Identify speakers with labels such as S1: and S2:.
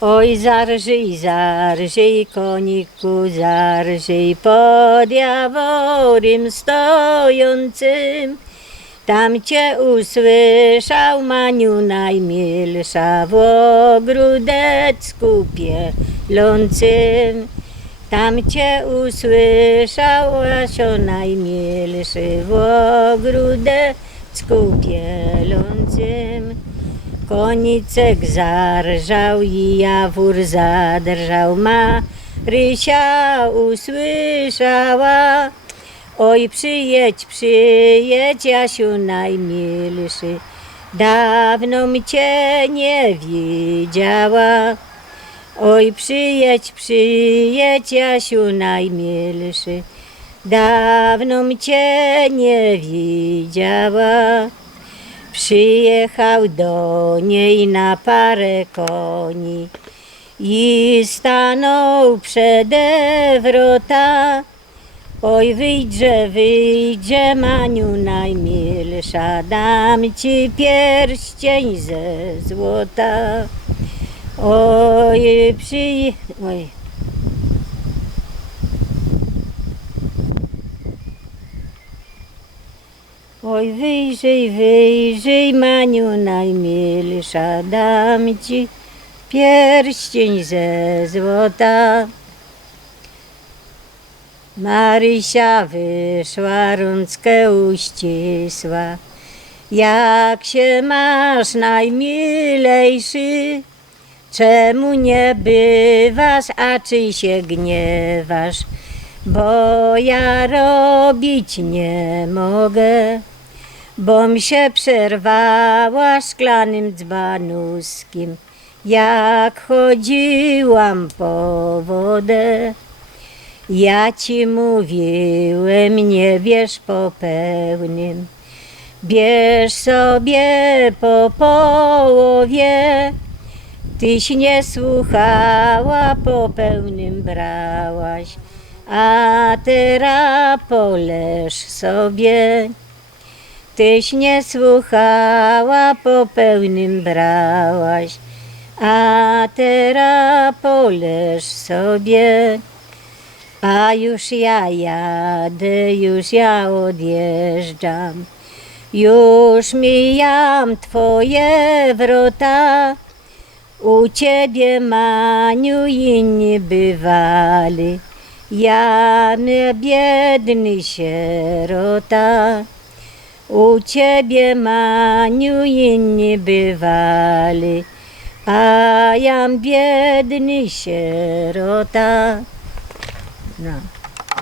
S1: Oj, zarżyj, zarżyj, koniku, zarżyj pod jaworem stojącym. Tam cię usłyszał Maniu najmilsza w ogródecku pielącym. Tam cię usłyszał Asio najmilszy w ogródecku pielącym. Konicek zarżał i jawór zadrżał, Marysia usłyszała. Oj, przyjedź, przyjedź, Jasiu najmilszy, dawno cię nie widziała. Oj, przyjedź, przyjedź, Jasiu najmilszy, dawno cię nie widziała. Przyjechał do niej na parę koni i stanął przede wrota. Oj, wyjdźże, wyjdźże, Maniu najmilsza, dam ci pierścień ze złota. Oj, przyje... Oj. Oj, wyjrzyj, wyjrzyj, Maniu najmilsza, dam ci pierścień ze złota. Marysia wyszła, rączkę uścisła. Jak się masz najmilejszy? Czemu nie bywasz, a czy się gniewasz? Bo ja robić nie mogę, bom się przerwała szklanym dzbanuskiem, jak chodziłam po wodę. Ja ci mówiłem, nie bierz po pełnym, bierz sobie po połowie. Tyś nie słuchała, po pełnym brałaś, a teraz poleż sobie. Tyś nie słuchała, po pełnym brałaś, a teraz poleż sobie. A już ja jadę, już ja odjeżdżam, już mijam twoje wrota. U ciebie, Maniu, inni bywali, ja nie biedny sierota. U ciebie, Maniu, inni bywali, a jam biedny sierota. No.